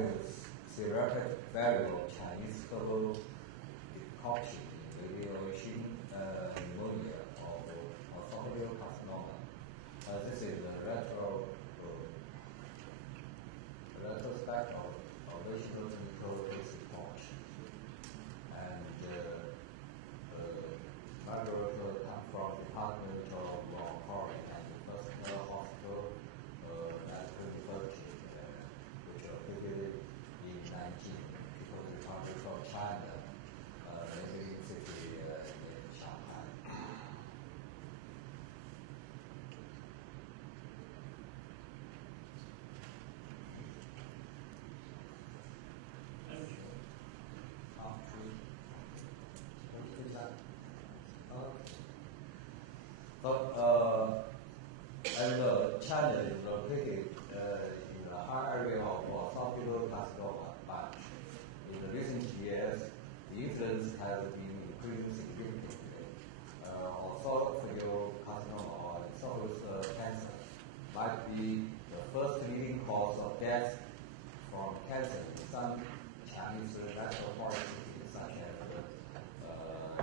is therapeutic value of Chinese herbal decoction in alleviation pneumonia or oesophageal carcinoma. This is a retrospect of original clinical case report. And Margaret come from the Department of Gong and the First Hospital at Therapeutic, which are located in Nanjing, because the Republic of China, main city in Shanghai. And China is located in the high area of oesophageal carcinoma, but in the recent years, the incidence has been increasing significantly. Oesophageal carcinoma or esophageal cancer might be the first leading cause of death from cancer in some Chinese national forests, such as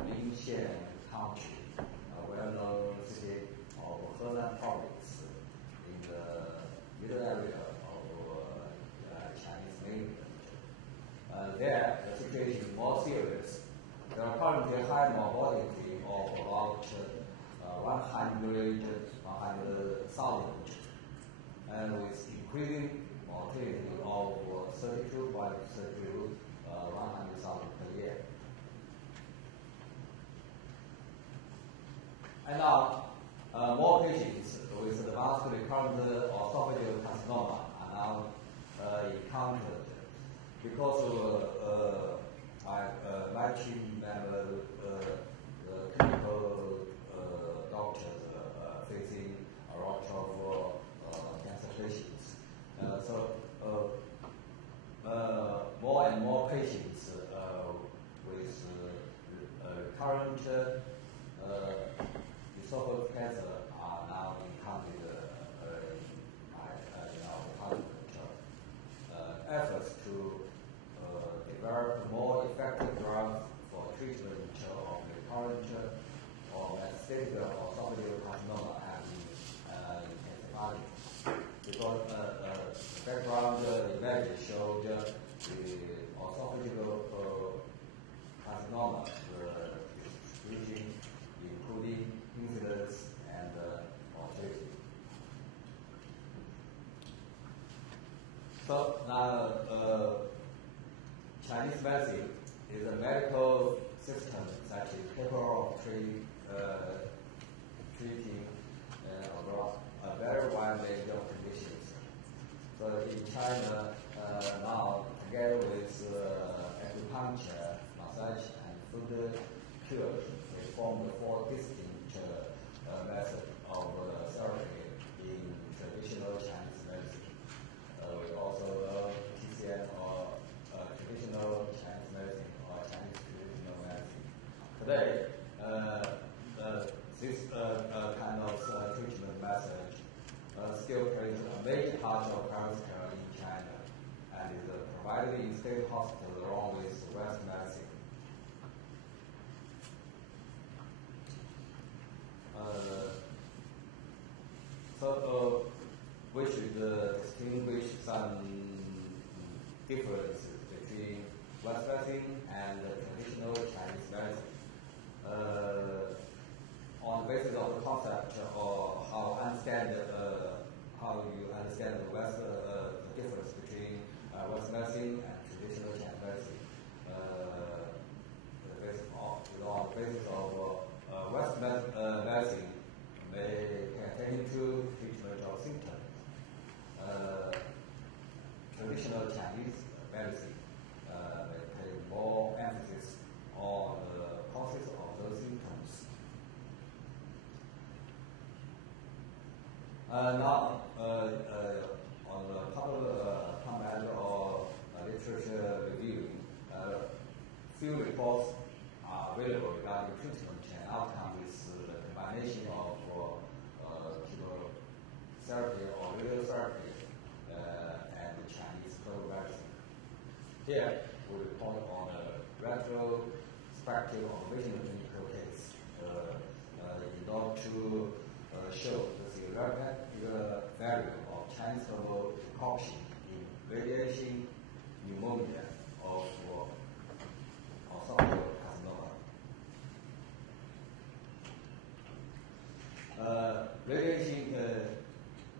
Ningxian County, a well-known city of Henan province in the middle area of Chinese mainland. There, the situation is more serious. There are currently high morbidity of about 100,000, and with increasing mortality of 32 by 32, 100,000 per year. And now, more patients with advanced recurrent oesophageal carcinoma are now encountered because my team member, the clinical doctors facing a lot of cancer patients. More and more patients with recurrent esophageal cancer are now encountered in our department. Efforts to develop more effective drugs for treatment of recurrent or metastatic esophageal carcinoma have been intensifying. Because the background images showed the esophageal carcinoma distribution, including incidence and mortality. So now, Chinese medicine is a medical system that is capable of treating a very wide range of conditions. So in China now, together with acupuncture, massage, and food cure, they form the four distinct methods of therapy in traditional Chinese medicine. We also TCM or traditional Chinese medicine or Chinese traditional medicine. Today, this kind of treatment method still plays a major part of primary care in China and is provided in state hospitals along with West medicine. We should distinguish some differences between West medicine and traditional Chinese medicine. On the basis of the concept or how you understand the West, the difference between West medicine and traditional Chinese medicine. On the basis of West medicine may pertain to treatment of symptoms. Traditional Chinese medicine may pay more emphasis on the causes of those symptoms. Now, on the popular comment or literature review, few reports are available regarding treatment and outcome with the combination of chemotherapy or radiotherapy and Chinese herbal medicine. Here, we report on a retrospective observational clinical case in order to show the theoretical value of Chinese herbal decoction in radiation pneumonia of oesophageal carcinoma. Radiation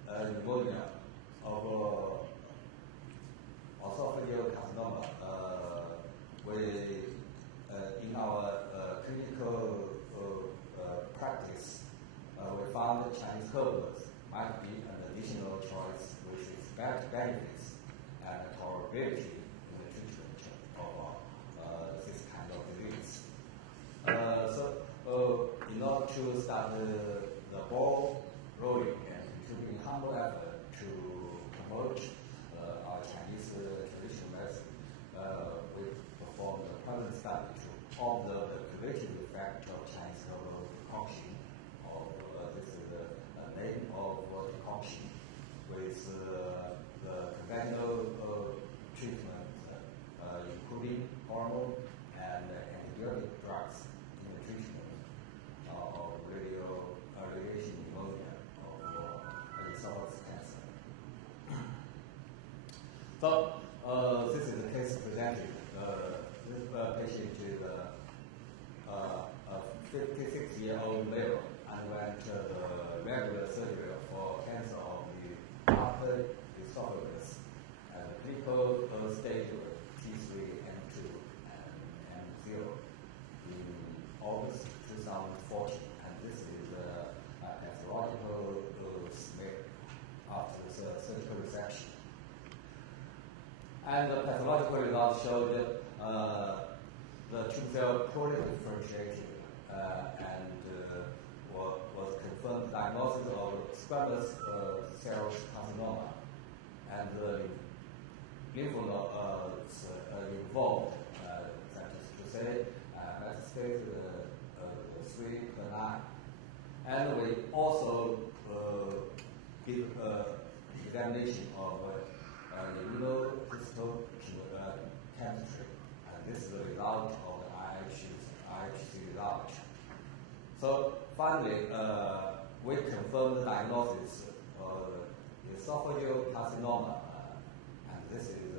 pneumonia of oesophageal carcinoma, in our clinical practice, we found that Chinese herbals might be an additional choice with its benefits and tolerability in the treatment of this kind of disease. In order to start the ball rolling and contributing humble effort to promote our Chinese traditional medicine, we performed a pilot study to observe the curative effect of Chinese herbal decoction. This is the name of decoction, with the conventional treatment, including hormone and antibiotic drugs in the treatment of radiation pneumonia of esophageal cancer. So this is the case presented. This patient is a 56-year-old male underwent regular surgery for cancer of the upper esophagus and clinical stage T3, M2, and M0 in August 2014. And this is a pathological smear after the surgical resection. And the pathological results showed the tumor cell poorly differentiated and was confirmed diagnosis of squamous cell carcinoma, and the lymph nodes involved, that is to say, metastasis 3/9. And we also did examination of immunohistochemistry, and this is the result of the IHC result. So finally, we confirmed the diagnosis of esophageal carcinoma, and this is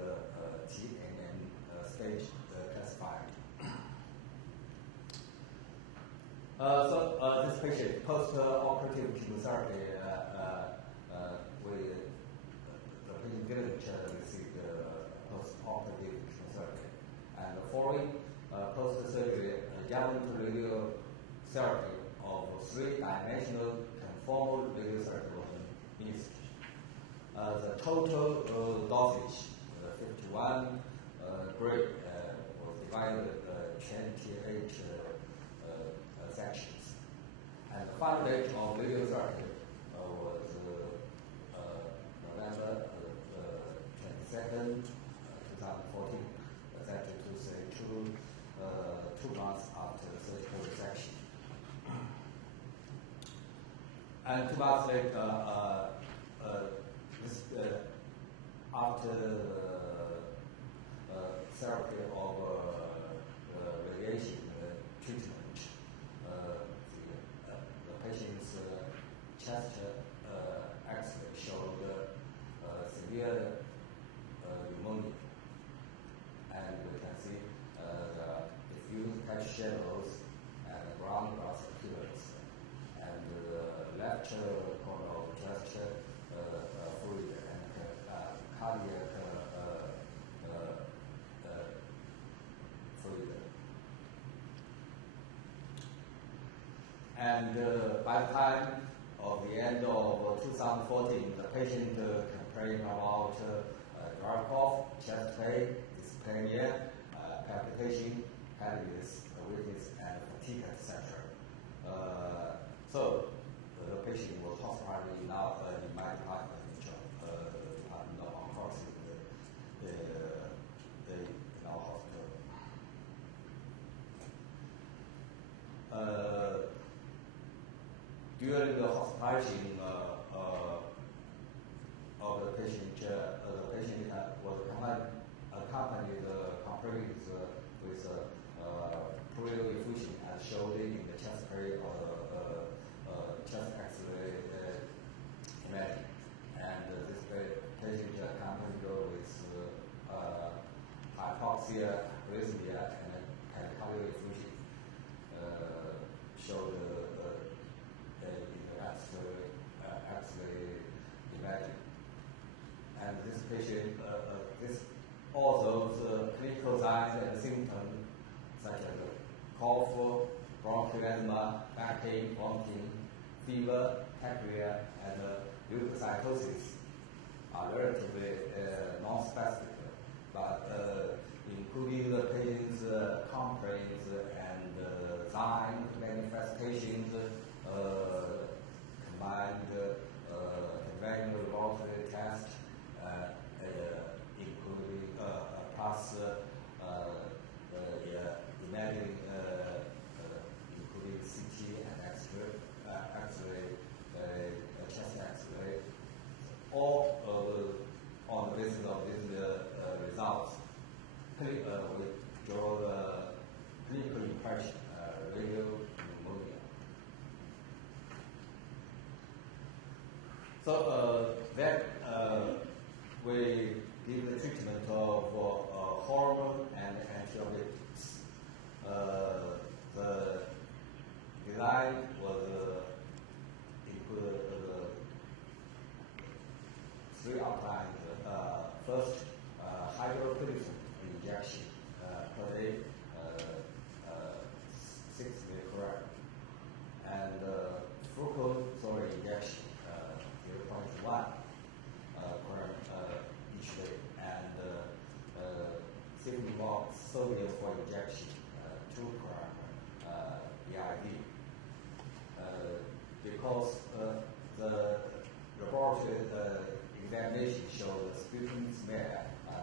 TNM stage classified. This patient, post-operative chemotherapy, the patient didn't receive post-operative chemotherapy, and following post-surgery adjuvant radiotherapy of 3-dimensional conformal radiotherapy was administered. The total dosage, 51 gray, was divided 28 sections. And the final date of radiotherapy was November 22nd, 2014. That is to say 2 months after the surgical resection. And 2 months later, after therapy of radiation treatment, the patient's chest X-ray showed severe pneumonia, and we can see the diffuse patch shadows and ground glass appearance, and the left corner of the chest fluid and cardiac fluid. And by the time of the end of 2014, the patient complained about dry cough, chest pain, dyspnea, palpitation, headaches, weakness, and fatigue, etc. So the patient was hospitalized in my department, Department of Oncology in our hospital. During the hospitalization of the patient was accompany the complaints with pleural effusion as shown in the chest X-ray or chest X-ray imaging. And this patient accompanied with hypoxia, arrhythmia, and pericardial effusion showed in the X-ray imaging. And this patient, all those clinical signs and symptoms such as cough, bronchial asthma, back pain, vomiting, fever, tachycardia, and leukocytosis are relatively non-specific, but including the patient's complaints and signs, manifestations, combined conventional laboratory test, including plus imaging, including CT and X-ray, chest X-ray, all on the basis of these results, we draw the clinical impression, radio pneumonia. So then we give the treatment of hormone and antibiotics. The design was included three outlines. First, hydrocortisone injection per day, 6 microgram, and fructose injection 0.1 gram each day, and sodium for injection 2 gram BID. Because the laboratory examination showed the sputum smear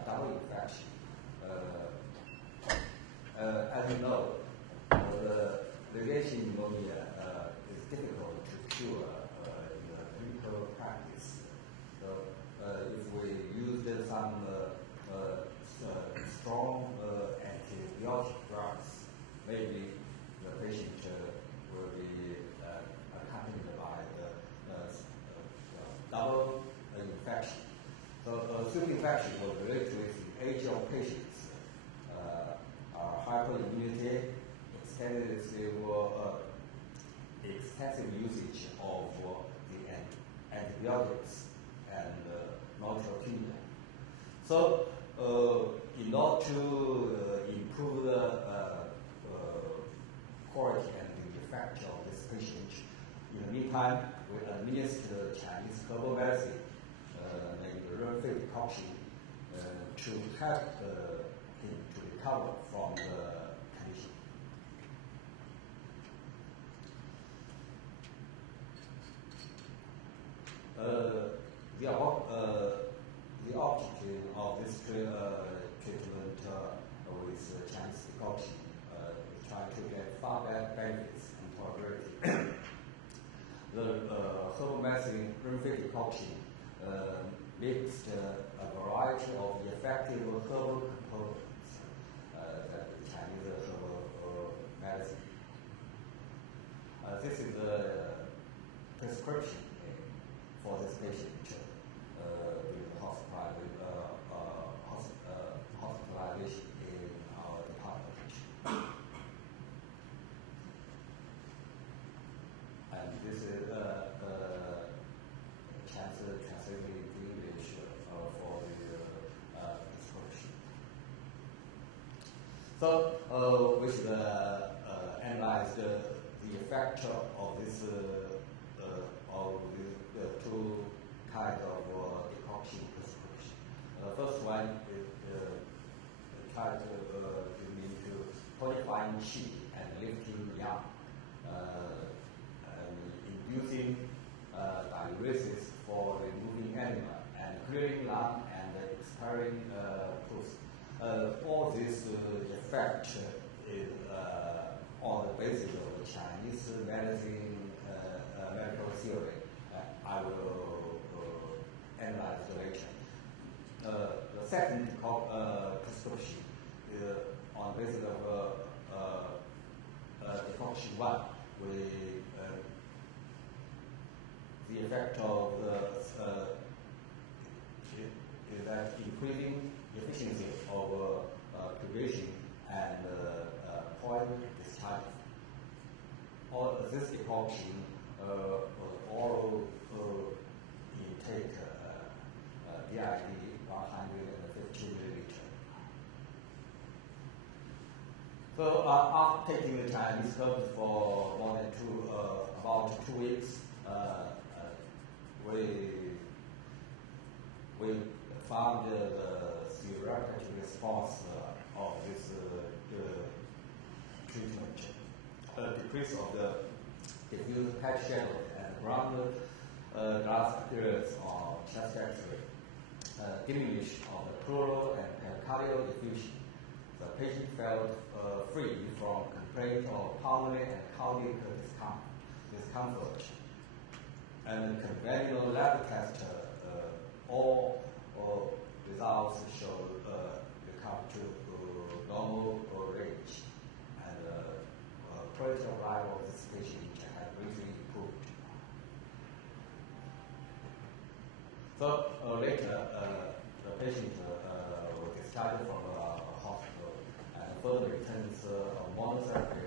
double infection. As you know, the radiation pneumonia is difficult to cure in the clinical practice. So if we used some strong antibiotic drugs, maybe the patient will be accompanied by the double infection. So acute infection was related with the age of patients. Hyperimmunity, extensive usage of the antibiotics, and neutropenia. So, in order to improve the quality and the effect of this patient, in the meantime, we administer Chinese herbal medicine, named Renfei decoction, to help him to recover from the condition. The objective of this treatment with Chinese decoction is trying to get far better benefits and tolerability. The herbal medicine Renfei decoction mixed a variety of effective herbal components that the Chinese herbal medicine. This is the prescription for this patient during the hospitalization in our department. And this is translated into English for the prescription. So we should analyze the effect of this two kinds of decoction prescription. First one is try to fortifying qi and lifting yang, and inducing diuresis for removing enema, and clearing lung and expiring pus. All this effect is on the basis of Chinese medicine medical theory. I will analyze later. The second effect of is that increasing efficiency of purgation and poison discharge. All this decoction oral intake DID 150 milliliter. So after taking the Chinese herbs for more than about 2 weeks, we found the therapeutic response of this treatment. Decrease of the diffuse patch shadow and ground glass appearance on chest X-ray, diminish of the pleural and pericardial effusion. The patient felt free from complaint of pulmonary and cardiac discomfort. And conventional lab test, all results show come to normal range, and quality of life of this patient has greatly improved. So later, the patient was discharged from the hospital and further returns monotherapy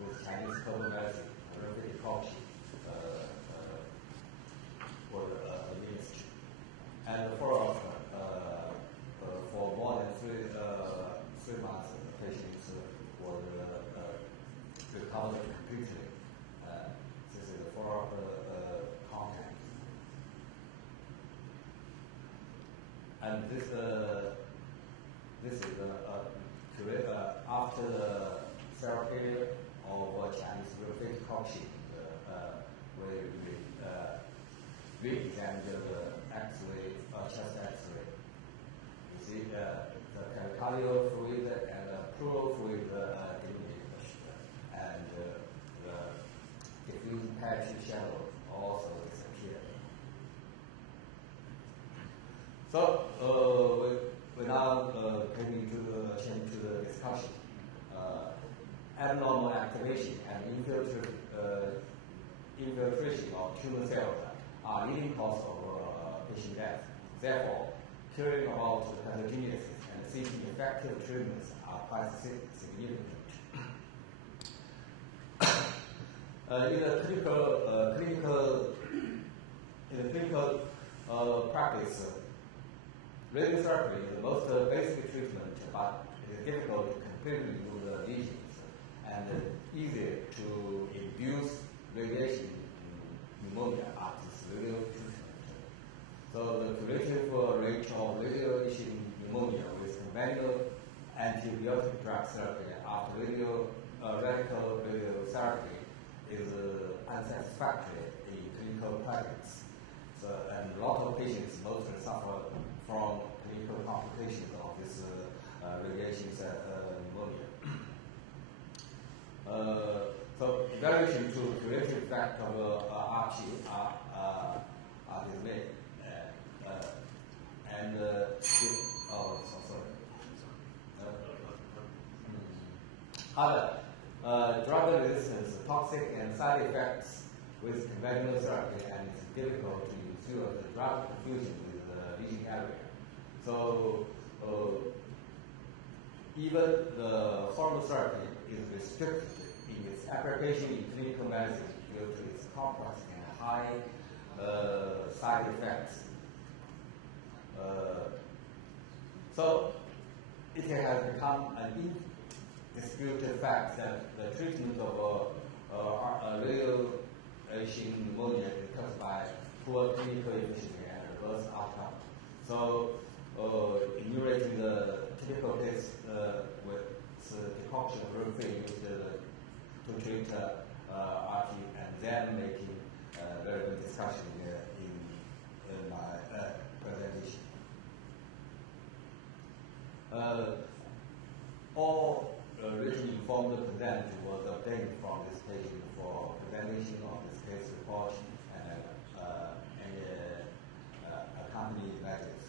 with Chinese herbal medicine, decoction, was administered. And for more than 3 months, the patient was recovered completely. This is the follow-up contact. And this is after the therapy of Chinese decoction, we examined the X-ray, chest X-ray. You see the pericardial fluid and the pleural fluid diminished, and the diffuse patch shadow also disappeared. So we now came to the discussion. Abnormal activation and infiltration of tumor cells are leading cause of patient death. Therefore, caring about pathogenesis and seeking effective treatments are quite significant. In the clinical practice, radiotherapy is the most basic treatment, but it is difficult to completely remove the lesions and easier to induce radiation pneumonia after radio treatment. So the curative rate of radiation pneumonia with conventional antibiotic drug therapy after radical radiotherapy is unsatisfactory in clinical practice. So, and a lot of patients mostly suffer from clinical complications of this radiation pneumonia. So evaluation to curative effect of RP are displayed. Other drug resistance, toxic and side effects with conventional therapy, and it's difficult to ensure the drug diffusion with the lesion area. So even the hormone therapy is restricted in its application in clinical medicine due to its complex and high side effects. So it has become an indisputed fact that the treatment of radiation pneumonia is caused by poor clinical efficiency and adverse outcome. So enumerating the typical case with decoction of roofing used to treat RT, and then making very good discussion in my presentation. All written informed consent was obtained from this patient for presentation of this case report and accompanying measures.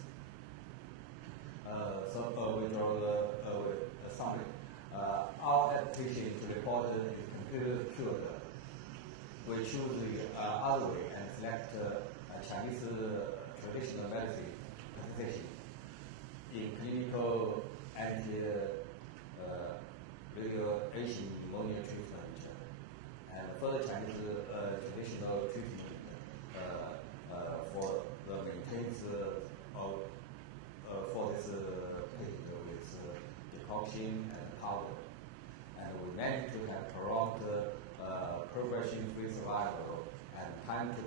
So we draw a summary. Our patient reported is completely cured. We choose the other way and select Chinese traditional medicine position in clinical anti-radiation pneumonia treatment and further Chinese traditional treatment for the maintenance for this patient with decoction and powder. And we managed to have prolonged progression-free survival and time to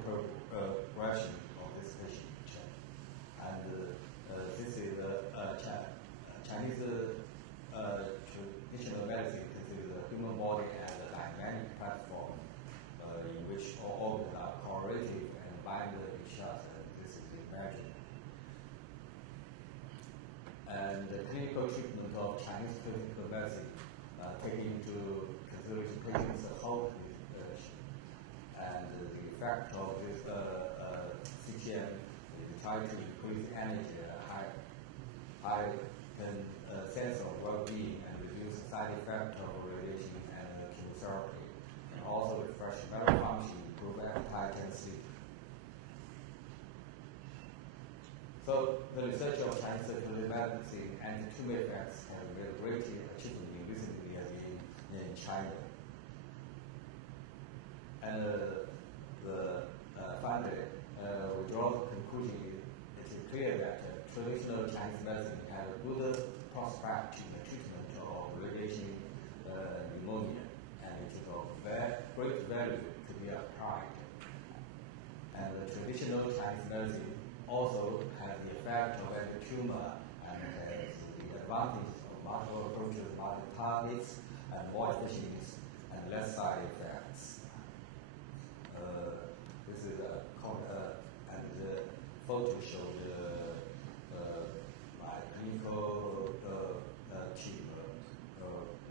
progression of this patient. And this is Chinese traditional medicine. This is the human body as a dynamic platform in which all organs are correlative and bind each other. This is imagined. And the clinical treatment of Chinese traditional medicine taking into consideration patients' health and the effect of this CTM is try to increase energy, high sense of well-being, and reduce side effect of radiation and chemotherapy, and also refresh memory function, improve appetite and sleep. So the research of Chinese traditional medicine and tumor effects have made great achievement in recent years in China. And finally, we draw the conclusion it is clear that traditional Chinese medicine has a good prospect in the treatment of radiation pneumonia, and it is of great value to be applied. And the traditional Chinese medicine also has the effect of anti-tumor and has the advantage of multiple approaches, multiple targets, and more efficient and less side effects. This is and the photo shows my clinical team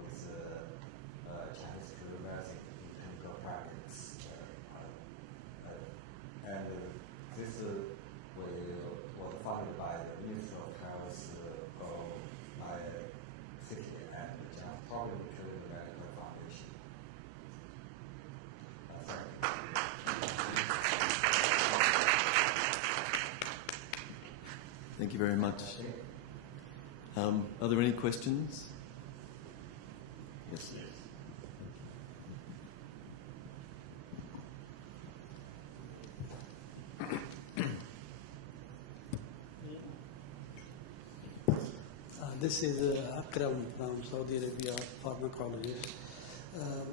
with Chinese traditional medicine in clinical practice. And this was funded by the Ministry of Health, by City and John Problem Traditional Medical Foundation. Thank you very much. Are there any questions? Yes. This is Akram from Saudi Arabia, pharmacologist.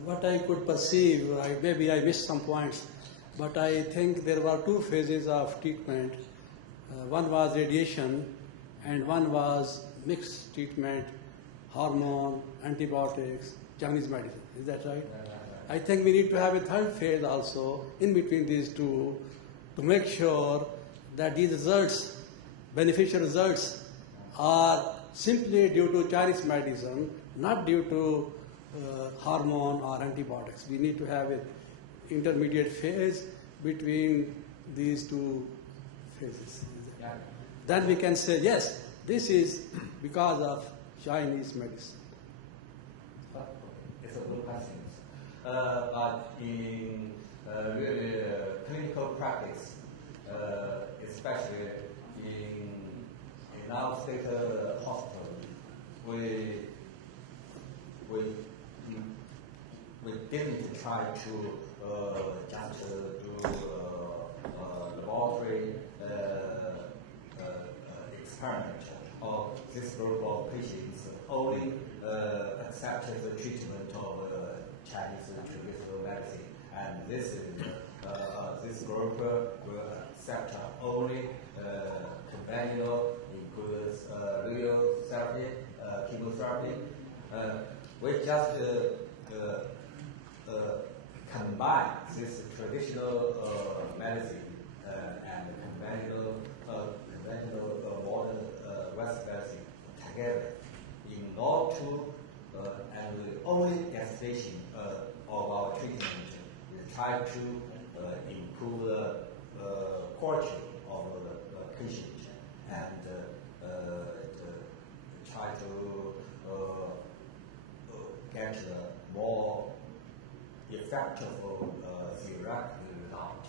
What I could perceive, maybe I missed some points, but I think there were two phases of treatment. One was radiation and one was mixed treatment, hormone, antibiotics, Chinese medicine. Is that right? I think we need to have a third phase also in between these two to make sure that these results, beneficial results, are simply due to Chinese medicine, not due to hormone or antibiotics. We need to have an intermediate phase between these two phases. Then we can say, yes, this is because of Chinese medicine. It's a good question. But in really clinical practice, especially in our state hospital, we didn't try to just do laboratory experiment of this group of patients only accepted the treatment of Chinese traditional medicine, and this group will accept only conventional, includes radiotherapy, chemotherapy. We just combine this traditional medicine and conventional modern West medicine together in order to, and the only destination of our treatment is try to improve the quality of the patient and try to get a more effective therapeutic result.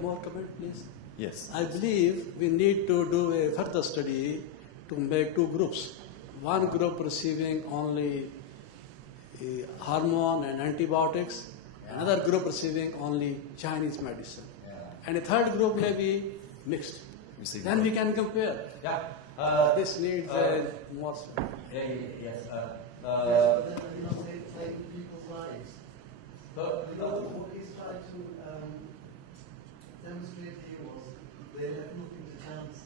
make more comment, please? Yes. I believe we need to do a further study to make two groups. One group receiving only hormone and antibiotics, another group receiving only Chinese medicine. And a third group may be mixed. Then we can compare. This needs more study. Yes. Taking people's lives. What he's tried to demonstrate here was they left nothing to chance.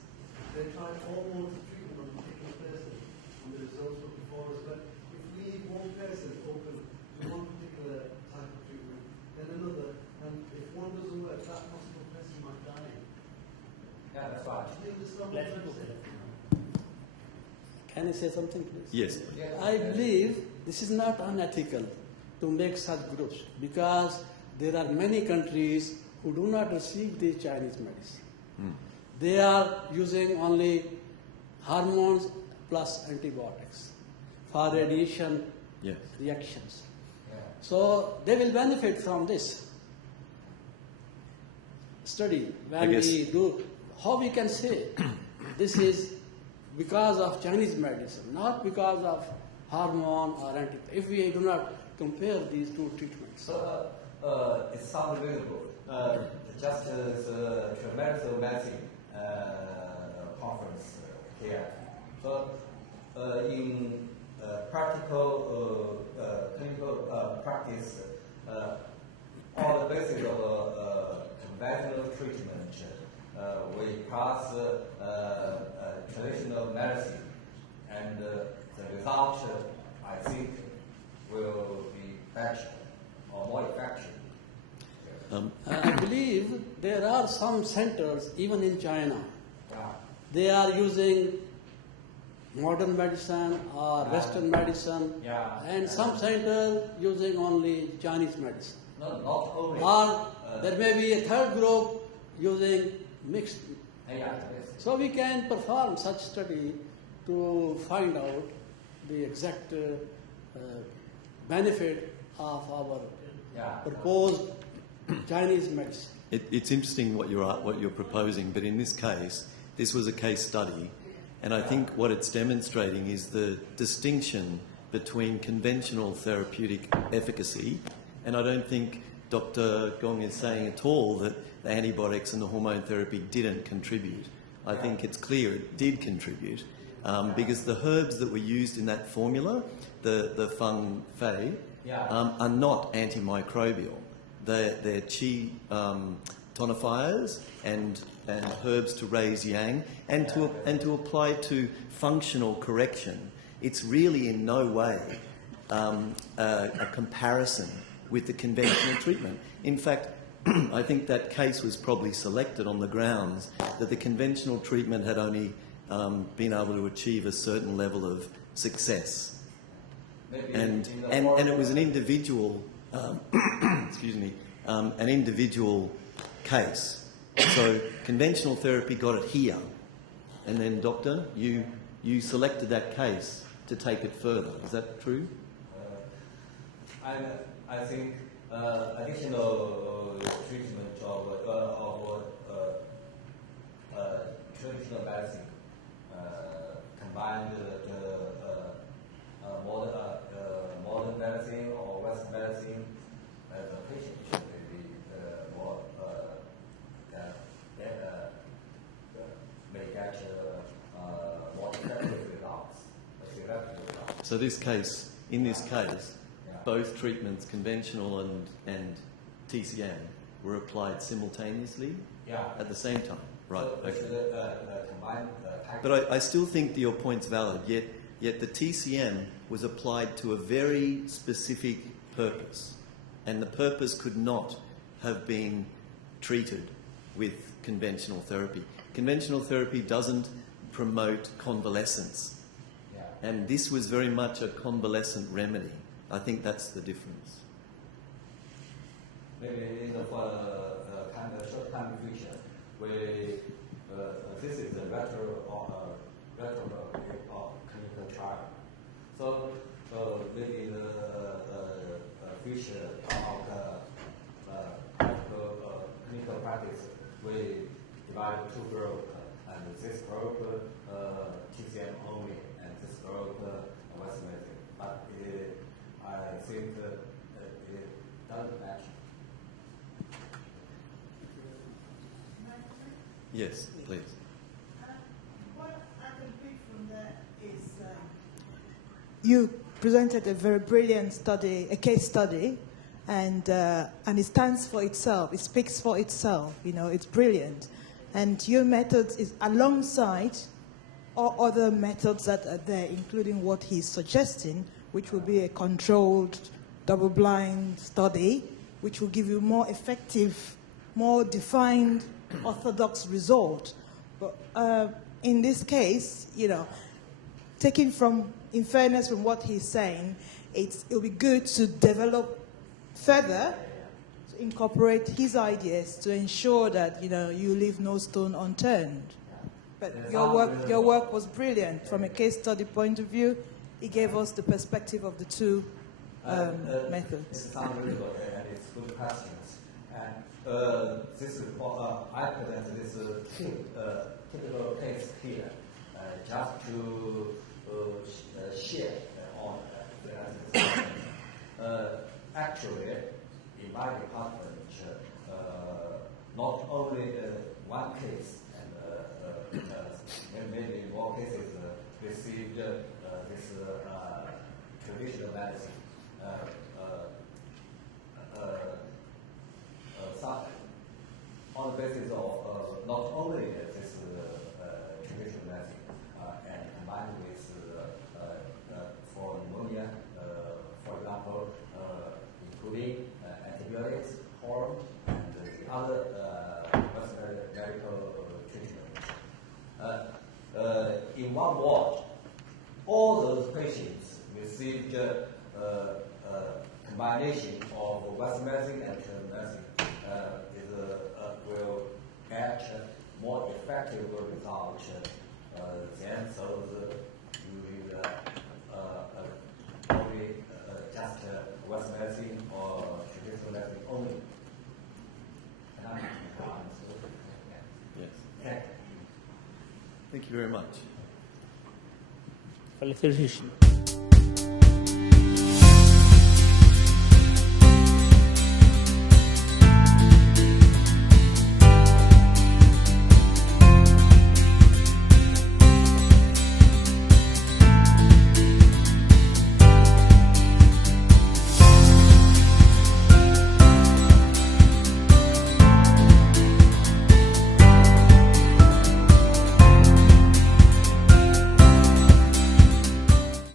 They tried all modes of treatment on a particular person, and the results were before us. But if we leave one person open to one particular type of treatment, then another, and if one doesn't work, that possible person might die. Yeah, that's right. Do you understand what I'm saying? Can I say something, please? Yes. I believe this is not unethical to make such groups because there are many countries who do not receive the Chinese medicine. They are using only hormones plus antibiotics for radiation reactions. So they will benefit from this study when we do. How we can say this is because of Chinese medicine, not because of hormone or antibiotic. If we do not compare these two treatments. So it sounds really good. Just as traditional medicine conference here. So in practical clinical practice, all the basic of conventional treatment, we pass traditional medicine, and the result, I think, will be better or more effective. I believe there are some centers, even in China, they are using modern medicine or Western medicine, and some centers using only Chinese medicine. Not only. Or there may be a third group using mixed. So we can perform such study to find out the exact benefit of our proposed Chinese medicine. It's interesting what you're proposing, but in this case, this was a case study, and I think what it's demonstrating is the distinction between conventional therapeutic efficacy, and I don't think Dr. Gong is saying at all that the antibiotics and the hormone therapy didn't contribute. I think it's clear it did contribute because the herbs that were used in that formula, the feng fei, are not antimicrobial. They're qi tonifiers and herbs to raise yang and to apply to functional correction. It's really in no way a comparison with the conventional treatment. In fact, I think that case was probably selected on the grounds that the conventional treatment had only been able to achieve a certain level of success. And it was an individual, excuse me, an individual case. So conventional therapy got it here, and then doctor, you selected that case to take it further. Is that true? I think additional treatment of traditional medicine combined modern medicine or Western medicine, the patient should be more may get more effective results. So in this case, both treatments, conventional and TCM, were applied simultaneously at the same time. Right. Combined, but I still think that your point's valid. Yet the TCM was applied to a very specific purpose, and the purpose could not have been treated with conventional therapy. Conventional therapy doesn't promote convalescence, and this was very much a convalescent remedy. I think that's the difference. Maybe for a kind of short-term future, this is a retro clinical trial. So maybe the future of clinical practice we divided two groups, and this group TCM only, and this group Western medicine. But I think it doesn't match. Yes, please. What I can pick from that is you presented a very brilliant study, a case study, and it stands for itself. It speaks for itself. You know, it's brilliant, and your method is alongside all other methods that are there, including what he's suggesting, which will be a controlled, double-blind study, which will give you more effective, more defined, orthodox result. But in this case, you know, taking from, in fairness from what he's saying, it'll be good to develop further, to incorporate his ideas to ensure that, you know, you leave no stone unturned. But your work was brilliant from a case study point of view. It gave us the perspective of the two methods. It sounds really good, and it's good questions. And this is for I present this typical case here, just to share on actually, in my department, not only one case, and maybe more cases received this traditional medicine. On the basis of not only this traditional medicine and combined with for pneumonia, for example, including antibiotics, hormone, and the other medical treatment. In one ward, all those patients received combination of Western medicine and Chinese medicine will get more effective result than those using only just Western medicine or traditional medicine only. Yes. Thank you very much. Felicitation.